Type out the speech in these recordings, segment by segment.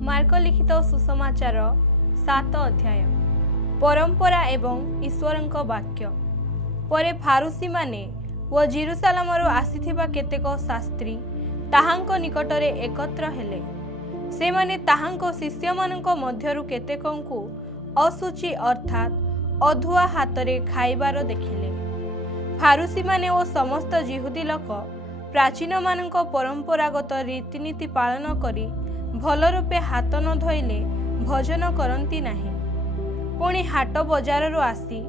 Mark लिखित सुसमाचार 7 अध्याय परंपरा एवं ईश्वरंक वाक्य। परे फारुसी माने व जेरुसालेमरु आसीथिबा केतेक शास्त्री ताहांको निकटरे एकत्र हेले। से माने ताहांको शिष्यमानंक मध्यरु केतेकंकु असुचि अर्थात अधुआ हातरे खाइबार देखिले। फारुसी माने ओ समस्त जिहुदी लोक प्राचीन मानंक परंपरागत रीतिनीति पालन करी भल रूपे हाथ न धोइले भोजन करती नाही। पुणी हाट बजाररु आसी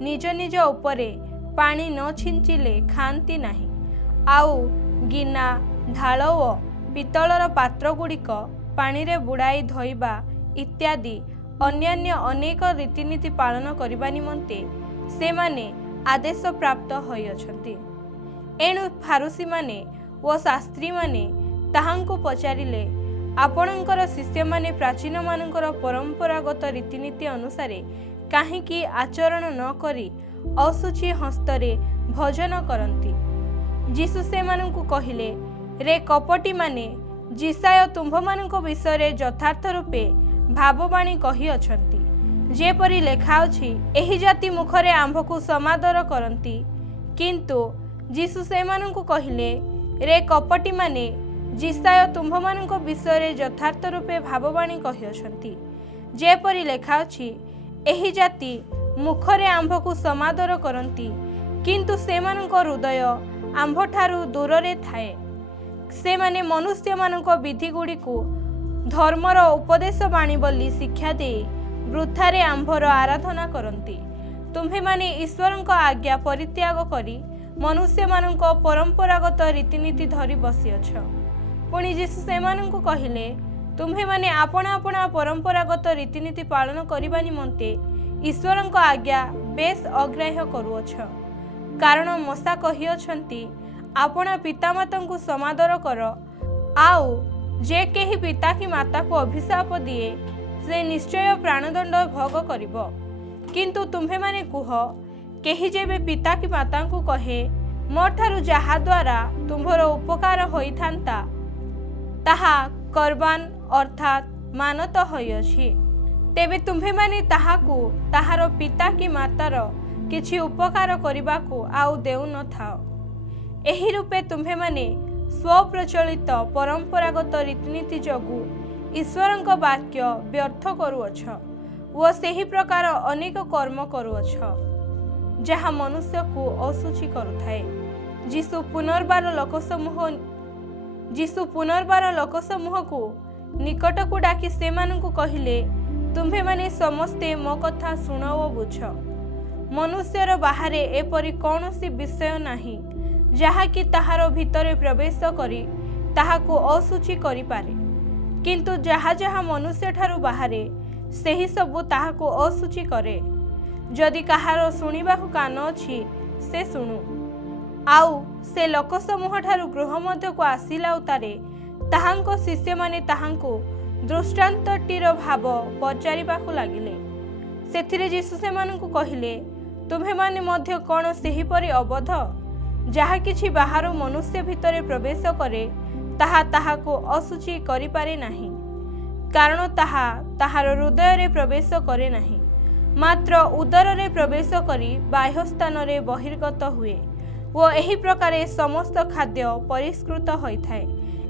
निज निज उपरे पानी न छिंचिले खाती नाही। आउ गिना ढाल ओ पितलर पात्र गुड़िक पानी रे बुड़ाई धोइबा इत्यादि अन्यान्य अनेक रीतिनीति पालन करबा निमंते से माने आदेश प्राप्त होइअछंती। एणु फारुसी माने व शास्त्री माने ताहांको पचारिले, आपणकर शिष्य माने प्राचीन मानकर परंपरागत रीतिनीति अनुसारे काहींकि आचरण न करी असुचि हस्तरे भोजन करती। जीसु से मानंकु कहिले, रे कपटी माने जिसाय तुम्भ मानक विषय यथार्थ रूपे भाववाणी कही अछंती। जेपरि लेखा अछि, एही जाति मुखरे आंभकु समादर करती। किंतु जीसु से मानंकु कहिले, रे कपटी माने जिसाय तुम्भ मानक विषय यथार्थ रूपे भाववाणी कही अछंती। जेपरि लेखा अछि, एही जाति मुखरे आंभकु समादर करती, किंतु सेमानक हृदय आंभठारु दूररे थाए। से माने मनुष्य मानक विधि गुड़िकु धर्मर उपदेश बाणी बोली शिक्षा दे वृथारे आंभर आराधना करती। तुम्हे माने ईश्वरंक आज्ञा परित्याग करी मनुष्य मानक परंपरागत रीतिनीति धरी बसिअछ। पुणी जीसु सेमानंकु कहिले, तुम्हे माने आपणा आपणा परंपरागत रीतिनीति पालन करिबा निमंते ईश्वरंक आज्ञा बेस अग्राह्य करूअछ। कारण मसा कहिअछंती, आपणा पितामातांकु समादर कर। आउ जे केही पिता कि माता को अभिशाप दिए से निश्चय प्राणदंड भोग करिबो। किंतु तुम्हे माने कुह, केही जेबे पिता कि माता को कहे, मोठारु जहा द्वारा तुम्भर उपकार होइथांता ताहा करबान अर्थात मानत होइअछि, तेबे तुम्हे माने ताहाकु ताहार पिता कि मातार किछि उपकार करिबाकु आउ देउ न थाओ। एही रूपे तुम्हे माने स्वप्रचलित परंपरागत रीतिनीति जगु ईश्वरंक वाक्य व्यर्थ करूअछ व सेही प्रकार अनेक कर्म करूअछ जहा मनुष्य को असुचि करुथाए। जीसु पुनर्बार लोक समूह को निकट को डाकी सेमानंकु कहिले, तुम्हे माने समस्ते मो कथा शुण ओ बुझ। मनुष्यर बाहरे एपरि कौनसी विषय नाही जहा कि ताहार भितरे प्रवेश करी ताहाको असुचि करि पारे। किंतु जहा जहा मनुष्य ठारू बाहरे सेही सबु ताहाको असुचि करे। जदि काहार शुणिबाकु कान अछि से शुणु। आउ से लोक समूह ठारू गृह मध्य को आसिला उतारे ताहांको शिष्य माने ताहांको दृष्टान्तटीर भाव पचारिबाकु लागिले। सेथिरे जीसु सेमानंकु कहिले, तुम्हे माने मध्य कोन सेही परि अबध जहा किछि बाहर मनुष्य भितरे प्रवेश करे ताहा ताहाको असुचि करि पारे नाही। कारण ताहा ताहार हृदय रे प्रवेश करे नाही, मात्र उदर रे प्रवेश करी बाह्य स्थान रे बहिर्गत हुए वो एही प्रकारे समस्त खाद्य परिष्कृत होइथाए।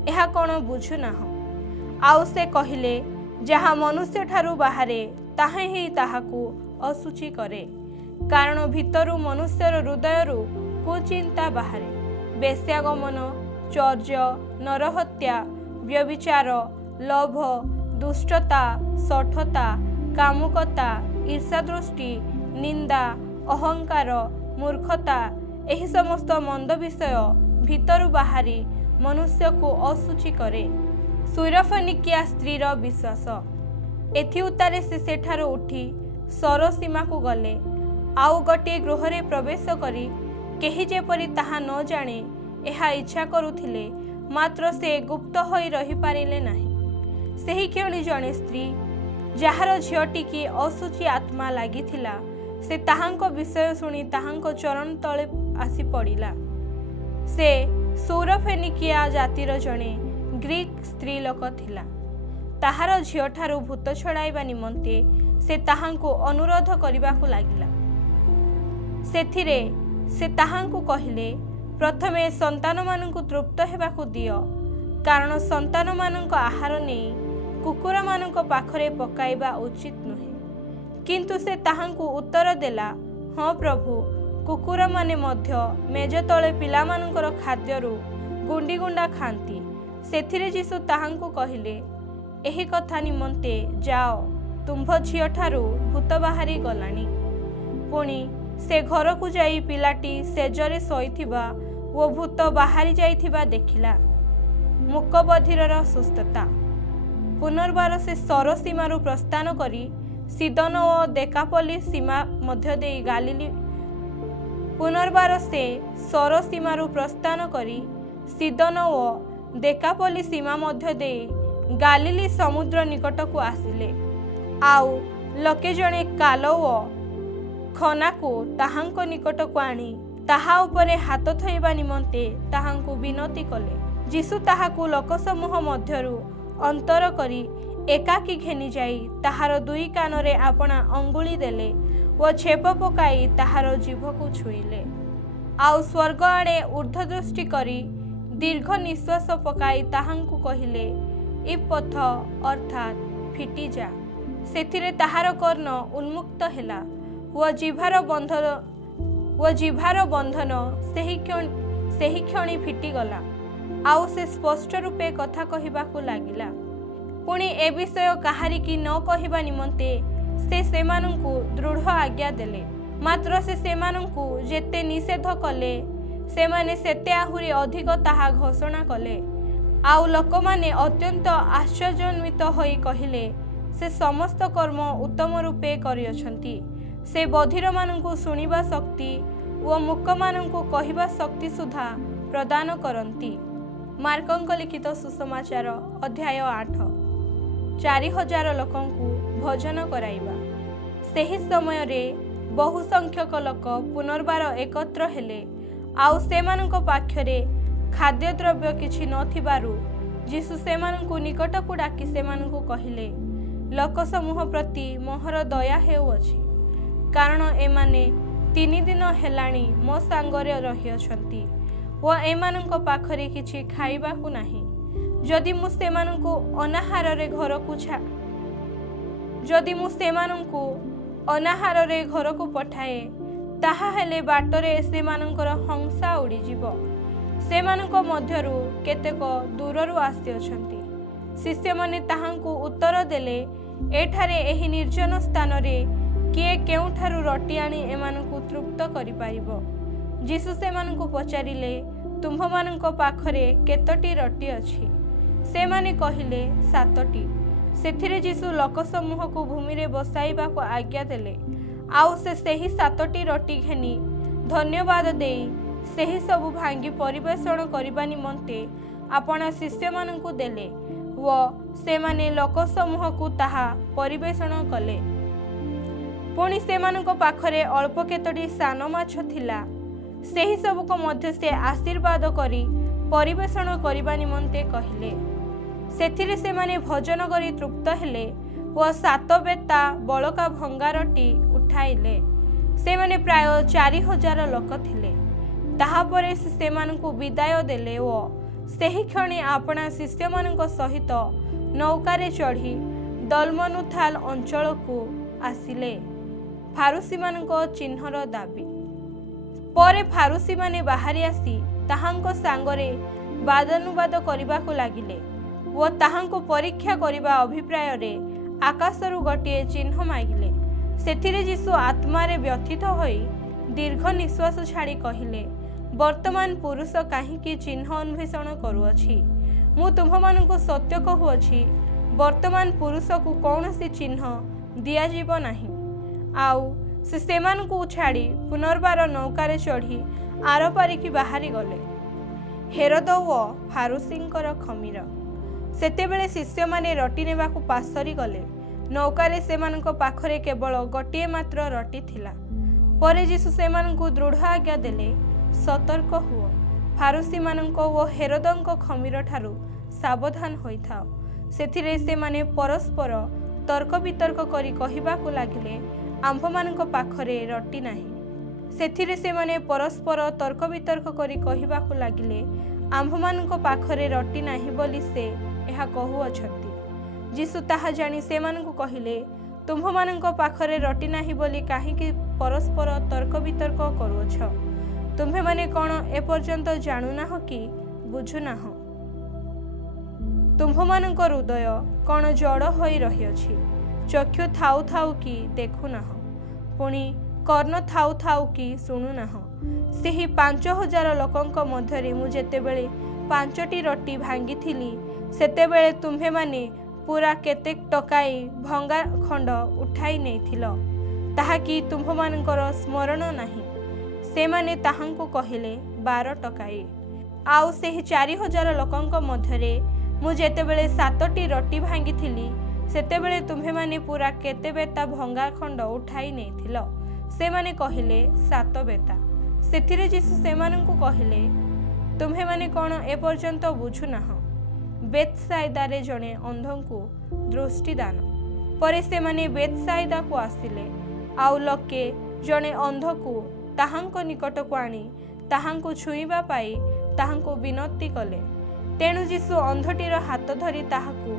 एहा कोन बुझु नाह। आउ से कहिले, जहा मनुष्य ठारू बाहरे ताहे ही ताहाकु असुचि करे। कारण भितरु मनुष्यर हृदयरु कुचिंता बाहरे, बेश्यागमन, चौर्य, नरहत्या, व्यभिचार, लोभ, दुष्टता, शठता, कामुकता, ईर्षादृष्टि, निंदा, अहंकार, मूर्खता, एही समस्त मंद विषय भितरु बाहरी मनुष्य को असुचि करे। सुरफनिकिया स्त्रीर विश्वास। एथि उतारे से सेठारो उठी सर सीमा को गले। आउ गोटे गृहरे प्रवेश करी केही जेपरि ताहा न जाने एहा इच्छा करुथिले, मात्र से गुप्त होई रही पारिले नाही। सेही क्षणी जणे स्त्री जार झियोटी की असुचि आत्मा लागिथिला, से ताहांको विषय शुणी ताहांको चरण तले आसी पड़िला। से सौरफेनिकिया जातिर जणे ग्रीक स्त्री लोक थिला। ତାହାର ଝିଅଠାରୁ ଭୂତ ଛଡ଼ାଇବା ନିମନ୍ତେ ସେ ତାହାଙ୍କୁ ଅନୁରୋଧ କରିବାକୁ ଲାଗିଲା। ସେଥିରେ ସେ ତାହାଙ୍କୁ କହିଲେ, ପ୍ରଥମେ ସନ୍ତାନମାନଙ୍କୁ ତୃପ୍ତ ହେବାକୁ ଦିଅ, କାରଣ ସନ୍ତାନମାନଙ୍କ ଆହାର ନେଇ କୁକୁରମାନଙ୍କ ପାଖରେ ପକାଇବା ଉଚିତ ନୁହେଁ। କିନ୍ତୁ ସେ ତାହାଙ୍କୁ ଉତ୍ତର ଦେଲା, ହଁ ପ୍ରଭୁ, କୁକୁରମାନେ ମଧ୍ୟ ମେଜ ତଳେ ପିଲାମାନଙ୍କର ଖାଦ୍ୟରୁ ଗୁଣ୍ଡି ଗୁଣ୍ଡା ଖାଆନ୍ତି। ସେଥିରେ ଯୀଶୁ ତାହାଙ୍କୁ କହିଲେ, ଏହି କଥା ନିମନ୍ତେ ଯାଅ, ତୁମ୍ଭ ଝିଅଠାରୁ ଭୂତ ବାହାରି ଗଲାଣି। ପୁଣି ସେ ଘରକୁ ଯାଇ ପିଲାଟି ସେଜରେ ଶୋଇଥିବା ଓ ଭୂତ ବାହାରି ଯାଇଥିବା ଦେଖିଲା। ମୂକବଧିରର ସୁସ୍ଥତା। ପୁନର୍ବାର ସେ ସର ସୀମାରୁ ପ୍ରସ୍ଥାନ କରି ସିଦୋନ ଓ ଦେକାପୋଲି ସୀମା ମଧ୍ୟ ଦେଇ ଗାଲିଲି ପୁନର୍ବାର ସେ ସର ସୀମାରୁ ପ୍ରସ୍ଥାନ କରି ସିଦୋନ ଓ ଦେକାପୋଲି ସୀମା ମଧ୍ୟ ଦେଇ ଗାଲିଲି ସମୁଦ୍ର ନିକଟକୁ ଆସିଲେ। ଆଉ ଲୋକେ ଜଣେ କାଲ ଓ ଖନାକୁ ତାହାଙ୍କ ନିକଟକୁ ଆଣି ତାହା ଉପରେ ହାତ ଥୋଇବା ନିମନ୍ତେ ତାହାଙ୍କୁ ବିନତି କଲେ। ଯୀଶୁ ତାହାକୁ ଲୋକସମୂହ ମଧ୍ୟରୁ ଅନ୍ତର କରି ଏକାକୀ ଘେନି ଯାଇ ତାହାର ଦୁଇ କାନରେ ଆପଣା ଅଙ୍ଗୁଳି ଦେଲେ ଓ ଛେପ ପକାଇ ତାହାର ଜିଭକୁ ଛୁଇଁଲେ। ଆଉ ସ୍ୱର୍ଗ ଆଡ଼େ ଊର୍ଦ୍ଧ୍ୱଦୃଷ୍ଟି କରି ଦୀର୍ଘ ନିଶ୍ୱାସ ପକାଇ ତାହାଙ୍କୁ କହିଲେ, ଇପଥ ଅର୍ଥାତ୍ ଫିଟିଯା। ସେଥିରେ ତାହାର କର୍ଣ୍ଣ ଉନ୍ମୁକ୍ତ ହେଲା ଓ ଜିହ୍ବାର ବନ୍ଧନ ସେହି କ୍ଷଣି ଫିଟିଗଲା। ଆଉ ସେ ସ୍ପଷ୍ଟ ରୂପେ କଥା କହିବାକୁ ଲାଗିଲା। ପୁଣି ଏ ବିଷୟ କାହାରିକି ନ କହିବା ନିମନ୍ତେ ସେ ସେମାନଙ୍କୁ ଦୃଢ଼ ଆଜ୍ଞା ଦେଲେ। ମାତ୍ର ସେ ସେମାନଙ୍କୁ ଯେତେ ନିଷେଧ କଲେ, ସେମାନେ ସେତେ ଆହୁରି ଅଧିକ ତାହା ଘୋଷଣା କଲେ। ଆଉ ଲୋକମାନେ ଅତ୍ୟନ୍ତ ଆଶ୍ଚର୍ଯ୍ୟାନ୍ୱିତ ହୋଇ କହିଲେ, ସେ ସମସ୍ତ କର୍ମ ଉତ୍ତମ ରୂପେ କରିଅଛନ୍ତି। ସେ ବଧିରମାନଙ୍କୁ ଶୁଣିବା ଶକ୍ତି ଓ ମୂକମାନଙ୍କୁ କହିବା ଶକ୍ତି ସୁଦ୍ଧା ପ୍ରଦାନ କରନ୍ତି। ମାର୍କଙ୍କ ଲିଖିତ ସୁସମାଚାର ଅଧ୍ୟାୟ 8। 4000 ଲୋକଙ୍କୁ ଭୋଜନ କରାଇବା। ସେହି ସମୟରେ ବହୁ ସଂଖ୍ୟକ ଲୋକ ପୁନର୍ବାର ଏକତ୍ର ହେଲେ। ଆଉ ସେମାନଙ୍କ ପାଖରେ ଖାଦ୍ୟଦ୍ରବ୍ୟ କିଛି ନଥିବାରୁ ଯୀଶୁ ସେମାନଙ୍କୁ ନିକଟକୁ ଡାକି ସେମାନଙ୍କୁ କହିଲେ, ଲୋକସମୂହ ପ୍ରତି ମୋହର ଦୟା ହେଉଅଛି, କାରଣ ଏମାନେ 3 ଦିନ ହେଲାଣି ମୋ ସାଙ୍ଗରେ ରହିଅଛନ୍ତି ଓ ଏମାନଙ୍କ ପାଖରେ କିଛି ଖାଇବାକୁ ନାହିଁ। ଯଦି ମୁଁ ସେମାନଙ୍କୁ ଅନାହାରରେ ଘରକୁ ପଠାଏ, ତାହା ହେଲେ ବାଟରେ ସେମାନଙ୍କର ହଂସା ଉଡ଼ିଯିବ। ସେମାନଙ୍କ ମଧ୍ୟରୁ କେତେକ ଦୂରରୁ ଆସିଅଛନ୍ତି। ଶିଷ୍ୟମାନେ ତାହାଙ୍କୁ ଉତ୍ତର ଦେଲେ, ଏଠାରେ ଏହି ନିର୍ଜନ ସ୍ଥାନରେ କିଏ କେଉଁଠାରୁ ରୋଟି ଆଣି ଏମାନଙ୍କୁ ତୃପ୍ତ କରିପାରିବ? ଯୀଶୁ ସେମାନଙ୍କୁ ପଚାରିଲେ, ତୁମ୍ଭମାନଙ୍କ ପାଖରେ କେତୋଟି ରୋଟି ଅଛି? ସେମାନେ କହିଲେ, 7ଟି। ସେଥିରେ ଯୀଶୁ ଲୋକସମୂହକୁ ଭୂମିରେ ବସାଇବାକୁ ଆଜ୍ଞା ଦେଲେ। ଆଉ ସେ ସେହି 7ଟି ରୋଟି ଘେନି ଧନ୍ୟବାଦ ଦେଇ ସେହି ସବୁ ଭାଙ୍ଗି ପରିବେଷଣ କରିବା ନିମନ୍ତେ ଆପଣା ଶିଷ୍ୟମାନଙ୍କୁ ଦେଲେ ଓ ସେମାନେ ଲୋକସମୂହକୁ ତାହା ପରିବେଷଣ କଲେ। ପୁଣି ସେମାନଙ୍କ ପାଖରେ ଅଳ୍ପ କେତୋଟି ସାନ ମାଛ ଥିଲା। ସେହି ସବୁକୁ ମଧ୍ୟ ସେ ଆଶୀର୍ବାଦ କରି ପରିବେଷଣ କରିବା ନିମନ୍ତେ କହିଲେ। ସେଥିରେ ସେମାନେ ଭୋଜନ କରି ତୃପ୍ତ ହେଲେ ଓ 7 ବେତା ବଳକା ଭଙ୍ଗା ରୋଟି ଉଠାଇଲେ। ସେମାନେ ପ୍ରାୟ 4000 ଲୋକ ଥିଲେ। ତାହାପରେ ସେ ସେମାନଙ୍କୁ ବିଦାୟ ଦେଲେ ଓ ସେହି କ୍ଷଣି ଆପଣା ଶିଷ୍ୟମାନଙ୍କ ସହିତ ନୌକାରେ ଚଢ଼ି ଦଲମନୁଥାଲ ଅଞ୍ଚଳକୁ ଆସିଲେ। ଫାରୁସୀମାନଙ୍କ ଚିହ୍ନର ଦାବି। ପରେ ଫାରୁସୀମାନେ ବାହାରି ଆସି ତାହାଙ୍କ ସାଙ୍ଗରେ ବାଦାନୁବାଦ କରିବାକୁ ଲାଗିଲେ ଓ ତାହାଙ୍କୁ ପରୀକ୍ଷା କରିବା ଅଭିପ୍ରାୟରେ ଆକାଶରୁ ଗୋଟିଏ ଚିହ୍ନ ମାଗିଲେ। ସେଥିରେ ଯୀଶୁ ଆତ୍ମାରେ ବ୍ୟଥିତ ହୋଇ ଦୀର୍ଘ ନିଶ୍ୱାସ ଛାଡ଼ି କହିଲେ, ବର୍ତ୍ତମାନ ପୁରୁଷ କାହିଁକି ଚିହ୍ନ ଅନ୍ୱେଷଣ କରୁଅଛି? ମୁଁ ତୁମ୍ଭମାନଙ୍କୁ ସତ୍ୟ କହୁଅଛି, ବର୍ତ୍ତମାନ ପୁରୁଷକୁ କୌଣସି ଚିହ୍ନ ଦିଆଯିବ ନାହିଁ। ଆଉ ସେ ସେମାନଙ୍କୁ ଛାଡ଼ି ପୁନର୍ବାର ନୌକାରେ ଚଢ଼ି ଆରପାରିକି ବାହାରି ଗଲେ। ହେରୋଦ ଓ ଫାରୁସୀଙ୍କର ଖମିର। ସେତେବେଳେ ଶିଷ୍ୟମାନେ ରୋଟି ନେବାକୁ ପାଶୋରି ଗଲେ। ନୌକାରେ ସେମାନଙ୍କ ପାଖରେ କେବଳ ଗୋଟିଏ ମାତ୍ର ରୋଟି ଥିଲା। ପରେ ଯୀଶୁ ସେମାନଙ୍କୁ ଦୃଢ଼ ଆଜ୍ଞା ଦେଲେ, ସତର୍କ ହୁଅ, ଫାରୁସୀମାନଙ୍କ ଓ ହେରୋଦଙ୍କ ଖମିର ଠାରୁ ସାବଧାନ ହୋଇଥାଅ। ସେଥିରେ ସେମାନେ ପରସ୍ପର ତର୍କ ବିତର୍କ କରି କହିବାକୁ ଲାଗିଲେ, ଆମ୍ଭମାନଙ୍କ ପାଖରେ ରଟି ନାହିଁ। ସେଥିରେ ସେମାନେ ପରସ୍ପର ତର୍କ ବିତର୍କ କରି କହିବାକୁ ଲାଗିଲେ, ଆମ୍ଭମାନଙ୍କ ପାଖରେ ରଟି ନାହିଁ ବୋଲି ସେ ଏହା କହୁଅଛନ୍ତି। ଯୀଶୁ ତାହା ଜାଣି ସେମାନଙ୍କୁ କହିଲେ, ତୁମ୍ଭମାନଙ୍କ ପାଖରେ ରଟି ନାହିଁ ବୋଲି କାହିଁକି ପରସ୍ପର ତର୍କ ବିତର୍କ କରୁଅଛ? ତୁମ୍ଭେମାନେ କ'ଣ ଏପର୍ଯ୍ୟନ୍ତ ଜାଣୁନାହଁ କି ବୁଝୁନାହଁ? ତୁମ୍ଭମାନଙ୍କ ହୃଦୟ କ'ଣ ଜଡ଼ ହୋଇ ରହିଅଛି? ଚକ୍ଷୁ ଥାଉ ଥାଉ କି ଦେଖୁନାହଁ, ପୁଣି କର୍ଣ୍ଣ ଥାଉ ଥାଉ କି ଶୁଣୁନାହଁ? ସେହି 5,000 ଲୋକଙ୍କ ମଧ୍ୟରେ ମୁଁ ଯେତେବେଳେ 5ଟି ରୋଟି ଭାଙ୍ଗିଥିଲି, ସେତେବେଳେ ତୁମ୍ଭେମାନେ ପୁରା କେତେ ଟକାଇ ଭଙ୍ଗା ଖଣ୍ଡ ଉଠାଇ ନେଇଥିଲ, ତାହା କି ତୁମ୍ଭମାନଙ୍କର ସ୍ମରଣ ନାହିଁ? ସେମାନେ ତାହାଙ୍କୁ କହିଲେ, 12 ଟକାଇ। ଆଉ ସେହି 4,000 ଲୋକଙ୍କ ମଧ୍ୟରେ ମୁଁ ଯେତେବେଳେ 7ଟି ରୋଟି ଭାଙ୍ଗିଥିଲି, ସେତେବେଳେ ତୁମ୍ଭେମାନେ ପୁରା କେତେ ବେତା ଭଙ୍ଗା ଖଣ୍ଡ ଉଠାଇ ନେଇଥିଲ? ସେମାନେ କହିଲେ, 7 ବେତା। ସେଥିରେ ଯୀଶୁ ସେମାନଙ୍କୁ କହିଲେ, ତୁମ୍ଭେମାନେ କ'ଣ ଏପର୍ଯ୍ୟନ୍ତ ବୁଝୁନାହଁ? ବେଥସାଇଦାରେ ଜଣେ ଅନ୍ଧଙ୍କୁ ଦୃଷ୍ଟିଦାନ। ପରେ ସେମାନେ ବେଥସାଇଦାକୁ ଆସିଲେ, ଆଉ ଲୋକେ ଜଣେ ଅନ୍ଧକୁ ତାହାଙ୍କ ନିକଟକୁ ଆଣି ତାହାଙ୍କୁ ଛୁଇଁବା ପାଇଁ ତାହାଙ୍କୁ ବିନତି କଲେ। ତେଣୁ ଯୀଶୁ ଅନ୍ଧଟିର ହାତ ଧରି ତାହାକୁ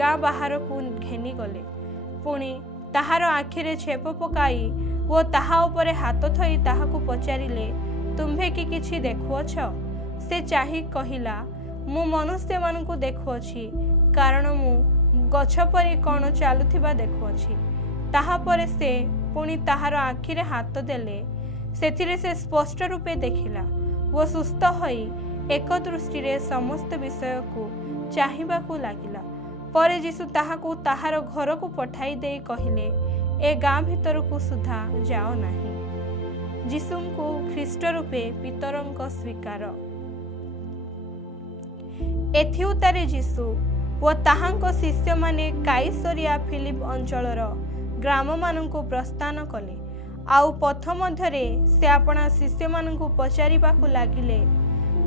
ଗାଁ ବାହାରକୁ ଘେନିଗଲେ। ପୁଣି ତାହାର ଆଖିରେ ଛେପ ପକାଇ ଓ ତାହା ଉପରେ ହାତ ଥୋଇ ତାହାକୁ ପଚାରିଲେ, ତୁମ୍ଭେ କି କିଛି ଦେଖୁଅଛ? ସେ ଚାହିଁ କହିଲା, ମୁଁ ମନୁଷ୍ୟମାନଙ୍କୁ ଦେଖୁଅଛି, କାରଣ ମୁଁ ଗଛ ପରି କ'ଣ ଚାଲୁଥିବା ଦେଖୁଅଛି। ତାହାପରେ ସେ ପୁଣି ତାହାର ଆଖିରେ ହାତ ଦେଲେ। ସେଥିରେ ସେ ସ୍ପଷ୍ଟ ରୂପେ ଦେଖିଲା ଓ ସୁସ୍ଥ ହୋଇ ଏକ ଦୃଷ୍ଟିରେ ସମସ୍ତ ବିଷୟକୁ ଚାହିଁବାକୁ ଲାଗିଲା। ପରେ ଯୀଶୁ ତାହାକୁ ତାହାର ଘରକୁ ପଠାଇ ଦେଇ କହିଲେ, ଏ ଗାଁ ଭିତରକୁ ସୁଦ୍ଧା ଯାଅ ନାହିଁ। ଯୀଶୁଙ୍କୁ ଖ୍ରୀଷ୍ଟ ରୂପେ ପିତରଙ୍କ ସ୍ୱୀକାର। ଏଥିଉତ୍ତାରେ ଯୀଶୁ ଓ ତାହାଙ୍କ ଶିଷ୍ୟମାନେ କାଇସରିଆ ଫିଲିପ ଅଞ୍ଚଳର ଗ୍ରାମମାନଙ୍କୁ ପ୍ରସ୍ଥାନ କଲେ। ଆଉ ପଥ ମଧ୍ୟରେ ସେ ଆପଣା ଶିଷ୍ୟମାନଙ୍କୁ ପଚାରିବାକୁ ଲାଗିଲେ,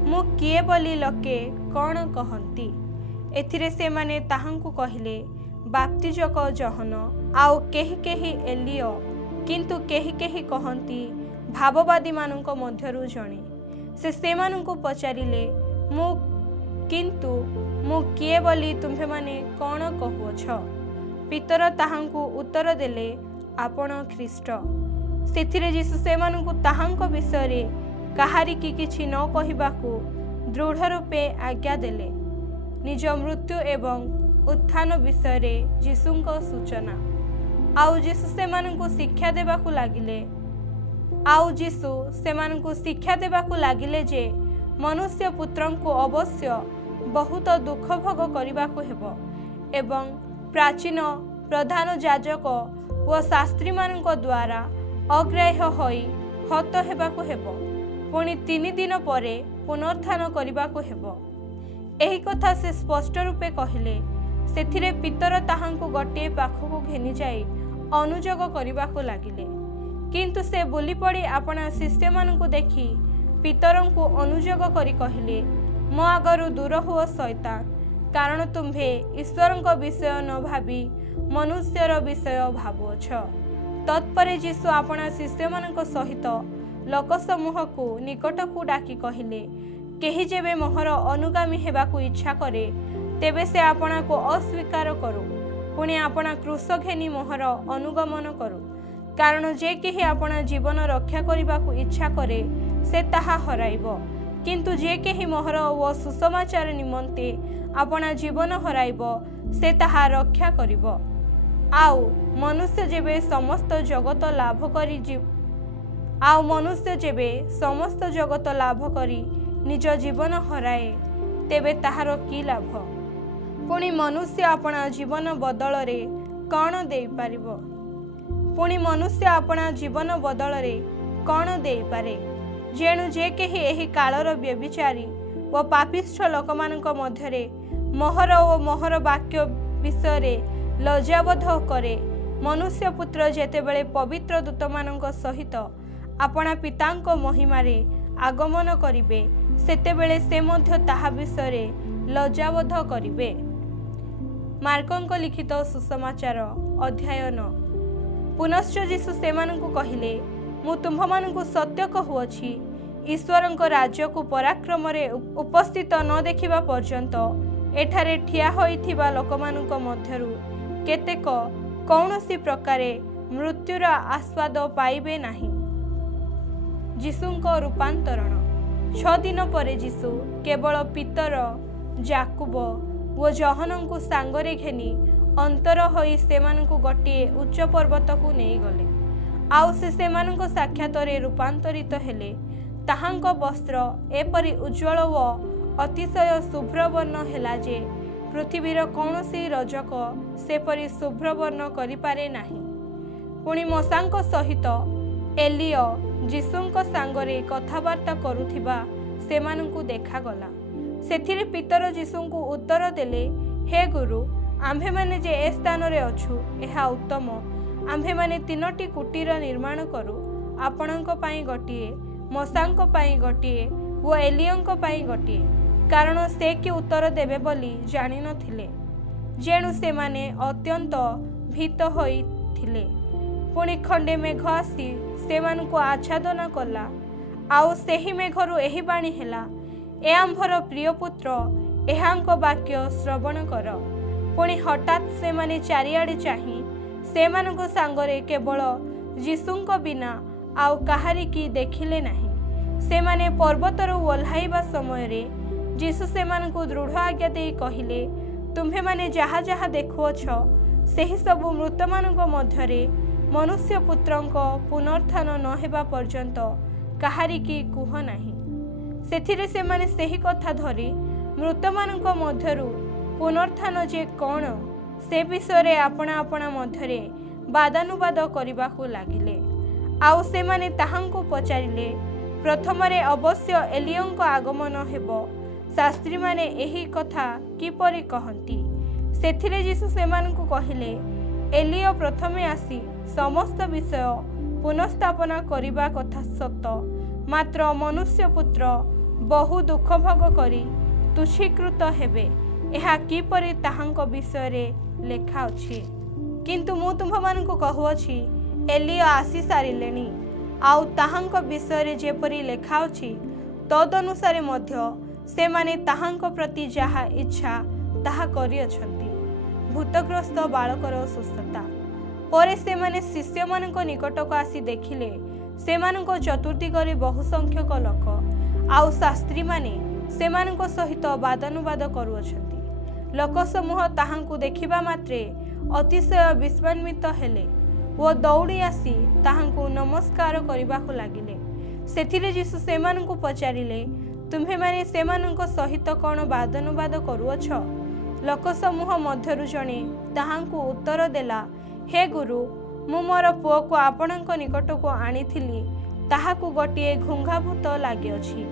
ମୁଁ କିଏ ବୋଲି ଲୋକେ କ'ଣ କହନ୍ତି? ଏଥିରେ ସେମାନେ ତାହାଙ୍କୁ କହିଲେ, ବାପ୍ତିଜକ ଜୋହନ, ଆଉ କେହି କେହି ଏଲିୟ, କିନ୍ତୁ କେହି କେହି କହନ୍ତି ଭାବବାଦୀମାନଙ୍କ ମଧ୍ୟରୁ ଜଣେ। ସେ ସେମାନଙ୍କୁ ପଚାରିଲେ, କିନ୍ତୁ ମୁଁ କିଏ ବୋଲି ତୁମ୍ଭେମାନେ କ'ଣ କହୁଅଛ? ପିତର ତାହାଙ୍କୁ ଉତ୍ତର ଦେଲେ, ଆପଣ ଖ୍ରୀଷ୍ଟ। ସେଥିରେ ଯୀଶୁ ସେମାନଙ୍କୁ ତାହାଙ୍କ ବିଷୟରେ କାହାରିକି କିଛି ନ କହିବାକୁ ଦୃଢ଼ ରୂପେ ଆଜ୍ଞା ଦେଲେ। ନିଜ ମୃତ୍ୟୁ ଏବଂ ଉତ୍ଥାନ ବିଷୟରେ ଯୀଶୁଙ୍କ ସୂଚନା। ଆଉ ଯୀଶୁ ସେମାନଙ୍କୁ ଶିକ୍ଷା ଦେବାକୁ ଲାଗିଲେ ଯେ ମନୁଷ୍ୟ ପୁତ୍ରଙ୍କୁ ଅବଶ୍ୟ ବହୁତ ଦୁଃଖ ଭୋଗ କରିବାକୁ ହେବ ଏବଂ ପ୍ରାଚୀନ ପ୍ରଧାନ ଯାଜକ ଓ ଶାସ୍ତ୍ରୀମାନଙ୍କ ଦ୍ୱାରା ଅଗ୍ରାହ୍ୟ ହୋଇ ହତ ହେବାକୁ ହେବ, ପୁଣି 3 ଦିନ ପରେ ପୁନରୁତ୍ଥାନ କରିବାକୁ ହେବ। ଏହି କଥା ସେ ସ୍ପଷ୍ଟ ରୂପେ କହିଲେ। ସେଥିରେ ପିତର ତାହାଙ୍କୁ ଗୋଟିଏ ପାଖକୁ ଘେନିଯାଇ ଅନୁଯୋଗ କରିବାକୁ ଲାଗିଲେ। କିନ୍ତୁ ସେ ବୁଲିପଡ଼ି ଆପଣା ଶିଷ୍ୟମାନଙ୍କୁ ଦେଖି ପିତରଙ୍କୁ ଅନୁଯୋଗ କରି କହିଲେ, ମୋ ଆଗରୁ ଦୂର ହୁଅ ଶୈତାନ, କାରଣ ତୁମ୍ଭେ ଈଶ୍ୱରଙ୍କ ବିଷୟ ନ ଭାବି ମନୁଷ୍ୟର ବିଷୟ ଭାବୁଅଛ। ତତ୍ପରେ ଯୀଶୁ ଆପଣା ଶିଷ୍ୟମାନଙ୍କ ସହିତ ଲୋକସମୂହକୁ ନିକଟକୁ ଡାକି କହିଲେ, କେହି ଯେବେ ମୋହର ଅନୁଗାମୀ ହେବାକୁ ଇଚ୍ଛା କରେ, ତେବେ ସେ ଆପଣାକୁ ଅସ୍ୱୀକାର କରୁ, ପୁଣି ଆପଣା କ୍ରୁଶ ଘେନି ମୋହର ଅନୁଗମନ କରୁ। କାରଣ ଯେ କେହି ଆପଣା ଜୀବନ ରକ୍ଷା କରିବାକୁ ଇଚ୍ଛା କରେ, ସେ ତାହା ହରାଇବ। କିନ୍ତୁ ଯେ କେହି ମୋହର ଓ ସୁସମାଚାର ନିମନ୍ତେ ଆପଣା ଜୀବନ ହରାଇବ, ସେ ତାହା ରକ୍ଷା କରିବ। ଆଉ ମନୁଷ୍ୟ ଯେବେ ସମସ୍ତ ଜଗତ ଲାଭ କରି ନିଜ ଜୀବନ ହରାଏ, ତେବେ ତାହାର କି ଲାଭ? ପୁଣି ମନୁଷ୍ୟ ଆପଣା ଜୀବନ ବଦଳରେ କ'ଣ ଦେଇପାରେ? ଯେଣୁ ଯେ କେହି ଏହି କାଳର ବ୍ୟଭିଚାରୀ ଓ ପାପିଷ୍ଠ ଲୋକମାନଙ୍କ ମଧ୍ୟରେ ମୋହର ଓ ମୋହର ବାକ୍ୟ ବିଷୟରେ ଲଜ୍ଜାବୋଧ କରେ, ମନୁଷ୍ୟ ପୁତ୍ର ଯେତେବେଳେ ପବିତ୍ର ଦୂତମାନଙ୍କ ସହିତ ଆପଣା ପିତାଙ୍କ ମହିମାରେ ଆଗମନ କରିବେ, ସେତେବେଳେ ସେ ମଧ୍ୟ ତାହା ବିଷୟରେ ଲଜ୍ଜାବୋଧ କରିବେ। मार्कଙ୍କ लिखित सुसमाचार अध्याय 9। पुनश्च यीशु सेमानंकु कहिले, मु तुम्भमानंकु सत्य कहुअछि, ईश्वरंक राज्य को पराक्रम रे उपस्थित न देखिबा पर्यंत एठारे ठिया होइथिबा लोकमानंक मध्यरु केतेक कौनसी प्रकारे मृत्युर आस्वाद पाइबे नाही। यीशुंक रूपांतरण। 6 दिन परे यीशु केवल पीतर, जाकुब व जहनंकु सांगरे घेनी अंतर होई सेमानंकु गोटिए उच्च पर्वत को नहीं गले। आउ सेमानंक साक्षातरे रूपांतरित हेले। ताहांक वस्त्र एपरि उज्ज्वल व अतिशय शुभ्रवर्ण हेला जे पृथ्वीर कौनसी रजक सेपरि शुभ्रवर्ण करिपारे नाही। पुणी मशांक सहित एलिय यीशुंक सांगरे कथबार्ता करुथिबा सेमानंकु देखागला। सेथिरे पीतर यीशुंकु उत्तर देले, हे गुरु, आम्भे माने जे ए स्थान रे अछु एहा उत्तम। आम्भे माने 3टी कुटीर निर्माण करू, आपणंक पाई गोटिए, मशांक पाई गोटिए व एलियंक पाई गोटिए, कारण से कि उत्तर देबे बोली जानि नथिले, जेणु से माने अत्यंत भीत होई थिले। पुणी खंडे मेघ आसी सेमानंकु आच्छादन कला। आउ सेही मेघरु एही बाणी हेला, ए आम्भर प्रिय पुत्र, एहांक वाक्य श्रवण कर। पुणी हठात से माने चारिआडे चाही सेमानंक सांगरे केवल यीशुंक बिना आउ काहारी की देखिले नाही। से माने पर्वतरु ओह्लाइबा समय रे यीशु सेमानंकु दृढ़ आज्ञा देई कहिले, तुम्भे माने जहा जहा देखुअछ सेही सबु मृतमानंक मध्यरे मनुष्य पुत्रंक पुनरुत्थान न हेबा पर्यंत काहारी की कुह नाही। सेथिरे से माने सेही कथा धरी मृतमानंक मध्यरु पुनरुत्थान जे कौन से विषय आपना आपना मध्यरे वादानुवाद करबाकू लागिले। आउ से माने ताहांकु पचारिले, प्रथमरे अवश्य एलियंक आगमन हेबो, शास्त्री माने एही कथा किपरि कहंती। सेथिरे यीशु सेमानंकु कहिले, एलिय प्रथमे आसी समस्त विषय पुनस्थापना करिबा कथा सत, मात्र मनुष्य पुत्र बहु दुख भोग करी तुच्छीकृत हेबे, एहा किपरि ताहांक विषय रे लेखा अछि। किंतु मु तुम्भमानंकु कहुअछि, एलिय आसी सारिलेनी, आउ ताहांक विषय रे जेपरि लेखा अछि तदनुसारे मध्य से माने ताहांक प्रति जहा इच्छा ताहा करिअछंती। भूतग्रस्त बालकर सुस्थता परे से माने शिष्य मानक निकटक आसी देखिले, सेमानक चतुर्दिगरे बहु संख्यक लोक आउ शास्त्री माने सेमानक सहित वादानुवाद करुअछंती। लोक समूह ताहांकु देखिबा मात्रे अतिशय विस्मयान्वित हेले ओ दौड़ी आसी ताहांकु नमस्कार करिबाकु लागिले। सेथिरे यीशु सेमानकु पचारिले, तुम्भे माने सेमानक सहित कौन वादानुवाद करुअछ? लोक समूह मध्यरु जणे ताहांकु उत्तर देला, हे गुरु, मु मोर पुओ को आपणक निकटको आनिथिली, ताहाकु गोटिए घुंघाभूत लागिअछि।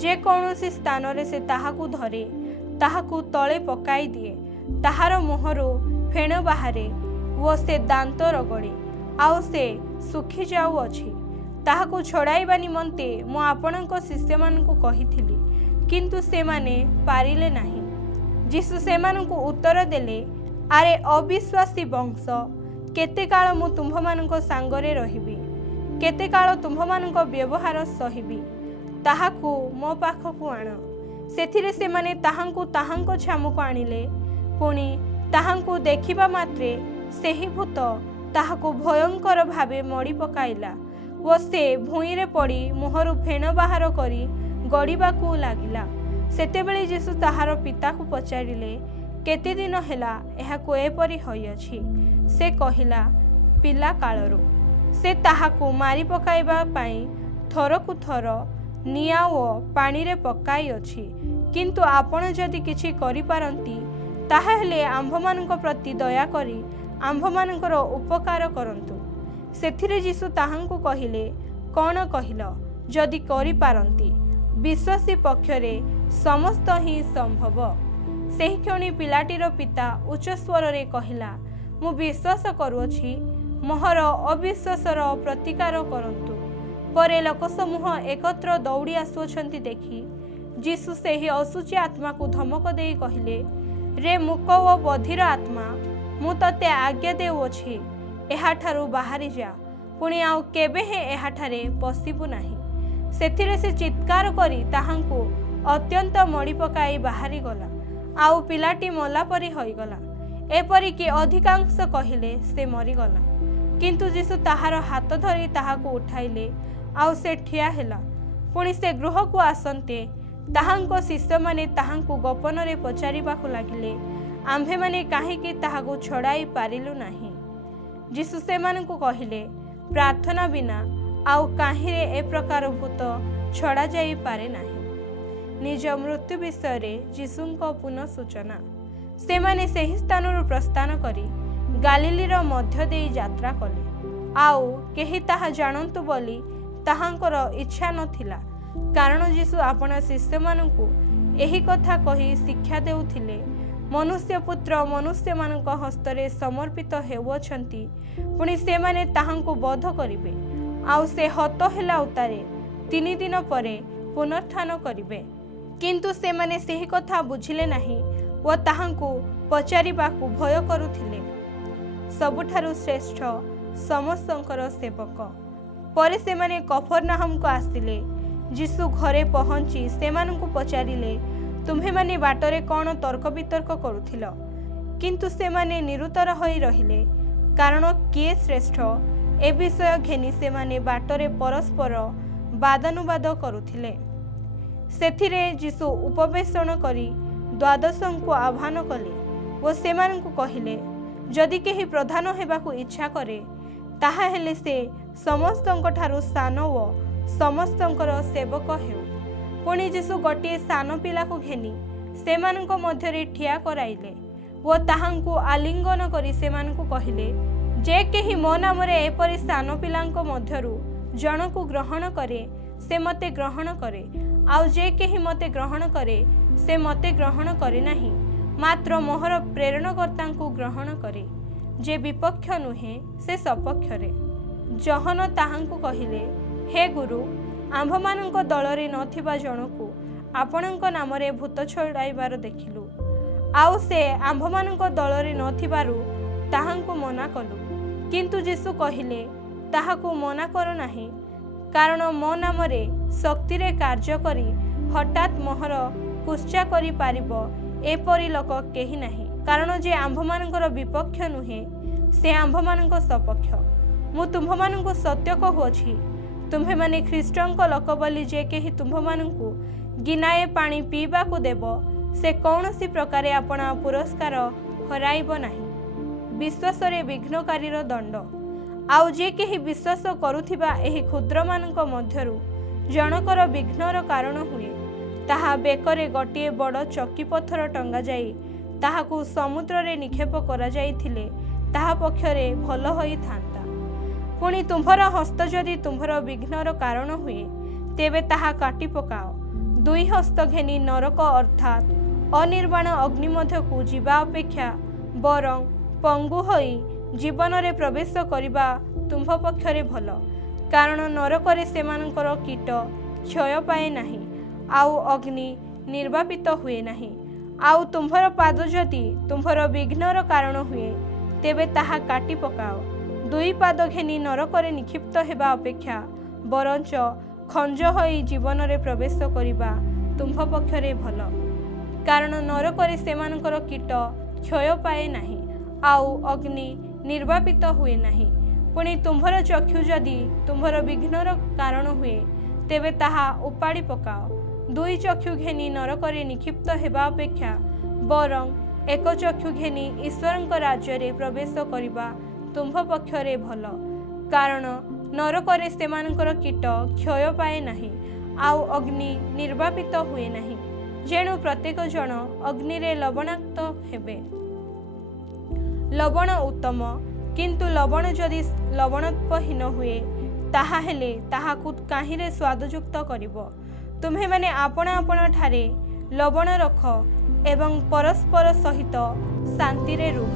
जे कौनसी स्थान रे से ताहाकु धरे ताहाकु तळे पकाई दिए, ताहार मुहरु फेण बाहारे ओ से दांत रगड़े, आउ से सुखी जाउअछि। ताहाकु छड़ाइबा निमंते मु आपणक शिष्य मानकु कहिथिली, किंतु सेमाने पारिले नाही। यीशु सेमानकु उत्तर देले, आरे अविश्वासी वंश, केते काल मु तुम्भमानक सांगरे रहिबी, केते काल तुम्भमानक व्यवहार सहिबी, ताहाकु मो पाखकु आण। सेथिरे सेमाने ताहांकु ताहांक छामुक आनिले। पुणी ताहांकु देखिबा मात्रे सेही भूत ताहाकु भयंकर भावे मड़ी पकाइला ओ से भूईरे पड़ी मुहरु फेण बाहर करी गड़ीबाकू लागिला। सेतेबेले यीशु ताहार पिता को पचारिले, केते दिन हेला एहाकु एपरि होइअछि? से कहिला, पिला कालरू। से ताहाकु मारी पकाइबा पाई थरकु थर निया ओ पानी रे पकाई अछि, किंतु आपण जदि किछि करि पारंती ताहेले आम्भमानक प्रति दया करी आम्भमानकर उपकार करंतु। सेथिरे यीशु ताहांकु कहिले, कौन कहिल? जदि करि पारंती, विश्वासी पक्षरे समस्त ही संभव। सेही क्षणी पिलाटीर पिता उच्च स्वर रे कहिला, मु विश्वास करुअछि, मोहर अविश्वासर प्रतिकार करंतु। परे लोक समूह एकत्र दौड़ी आसुछंती देखि यीशु सेही असुची आत्मा को धमक देई कहिले, रे मूक ओ बधिर आत्मा मु तते आज्ञा देउछि एहाठारु बाहरी जा पुणी आउ केबे हे एहाठारे पशिबु नाही। सेथिरे से चित्कार करी ताहांकु अत्यंत मड़ी पकाई बाहरी गला आउ पिलाटी मला परी होइगला। एपरिकी अधिकांश कहिले से मरीगला किंतु जीशु ताहार हाथ धरी ताहाकु उठाइले आउ से ठिया हेला। पुणी से गृह को आसंते ताहांको शिष्य माने ताहांकु गोपन रे पचारिबाकु लागिले आम्भे माने काहेकि ताहाकु छड़ाई पारिलु नाही। जीशु सेमानकु कहिले प्रार्थना बिना आउ काहिरे ए प्रकार भूत छड़ा जाई पारे नाही। निज मृत्यु विषय रे जीशुंको पुनः सूचना सेमाने सेही स्थानरु प्रस्थान करी गालिलीर मध्य देई यात्रा कले आउ केही ताहा जानंतु बोली ताहांकर इच्छा नथिला कारण जीशु आपण शिष्य मानकु एही कथा कही शिक्षा देउथिले मनुष्य पुत्र मनुष्य मानक हस्तरे समर्पित हेउछंती पुणी से माने ताहांकु बोध करिवे आउ से हत हेला उतारे 3 दिन परे पुनरुत्थान करिवे। किंतु से माने सेही कथा बुझिले नाही ओ ताहांकु पचारिबाकु भय करुथिले। सबुठारु श्रेष्ठ समस्तंकर सेवक परे से माने कफरनाहम को आसिले जीशु घरे पहुंची सेमानंकु पचारिले तुम्हे माने बाटरे कौन तर्क वितर्क करुथिल किंतु से माने निरुतर होई रहिले कारण किए श्रेष्ठ ए विषय घेनी से माने बाटरे परस्पर वादानुवाद करुथिले। सेथिरे जीशु उपवेशन करी द्वादशंकु आह्वान कले ओ सेमानंकु कहिले जदि केही प्रधान हेबाकु इच्छा करे ताहा हेले से समस्तंक ठारु सान ओ समस्तंकर सेवक हेउ। पुणी जीशु गोटे सान पिला को घेनी सेमानंक मध्यरे ठिया कराइले ओ ताहांकु आलिंगन करी सेमानंकु कहिले जे केही मो नामरे एपरि सान पिलांक मध्यरु जनकु ग्रहण करे से मते ग्रहण करे आउ जे केही मते ग्रहण करे से मते ग्रहण करे नाही मात्र मोहर प्रेरणकर्तांकु ग्रहण करे जे विपक्ष नुहे से सपक्षरे। जहन ताहांकु कहिले हे गुरु आम्भमानंक दलरे नथिबा जनकु आपणंक नामरे भूत छड़ाइबार देखिलु आउ से आम्भमानंक दलरे नथिबारु ताहांकु मना कलु किंतु जीशु कहिले ताहाकु मना कर नाही कारण मो नामरे शक्ति रे कार्य करी हठात मोहर कुश्चा करी पारिबो एपरि लोक केही नाही कारण जे आम्भमानंकर विपक्ष नुहे से आम्भमानंक सपक्ष। मु तुम्भमानंकु सत्य कहुछि तुम्हे माने ख्रीष्टंक लोक बोली जे केही तुम्भमानंकु गिनाए पानी पीबा को देव से कौनसी प्रकारे आपणा पुरस्कार हराइब नाही। विश्वास रे विघ्नकारीर दंड आउ जे केही विश्वास करुथिबा एही क्षुद्र मानक मध्यरु जनकर विघ्नर कारण हुए ताहा बेकरे गोटे बड़ चकी पत्थर टंगा जाई ताहाकु समुद्र रे निक्षेप करा जाइथिले ताहा पक्षरे भल होई थांता। पुणी तुम्भर हस्त जदि तुम्भर विघ्नर कारण हुए तेबे ताहा काटी पकाओ। 2 हस्त घेनी नरक अर्थात अनिर्वाण अग्नि मध्यकु जीवा अपेक्षा बरं पंगु होई जीवन रे प्रवेश करिबा तुम्भ पक्षरे भल कारण नरकरे सेमानकर कीट क्षय पाए नाही आउ अग्नि निर्वापित हुए नाही। आउ तुम्भर पाद जदि तुम्भर विघ्नर कारण हुए तेबे ताहा काटी पकाओ। 2 पाद घेनी नरकरे निक्षिप्त हेबा अपेक्षा बरंच खंज होई जीवन रे प्रवेश करिबा तुम्भ पक्षरे भल कारण नरकरे सेमानकर कीट क्षय पाए नाही आउ अग्नि निर्वापित हुए नाही। पुणी तुम्भर चक्षु जदि तुम्भर विघ्नर कारण हुए तेबे ताहा उपाड़ी पकाओ। 2 चक्षु घेनी नरकरे निक्षिप्त हेबा अपेक्षा बरं एक चक्षु घेनी ईश्वरंक राज्य रे प्रवेश करिबा तुम्भ पक्षरे भल कारण नरकरे सेमानकर कीट क्षय पाए नाही आउ अग्नि निर्वापित हुए नाही जेणु प्रत्येक जन अग्नि रे लवणाक्त हेबे। लवण उत्तम किंतु लवण जदि लवणत्वहीन हुए ताहा हेले ताहाकु काहिरे स्वादयुक्त करिवो। तुम्हे माने आपण आपण ठारे लवण रख एवं परस्पर सहित शांति रे रुह।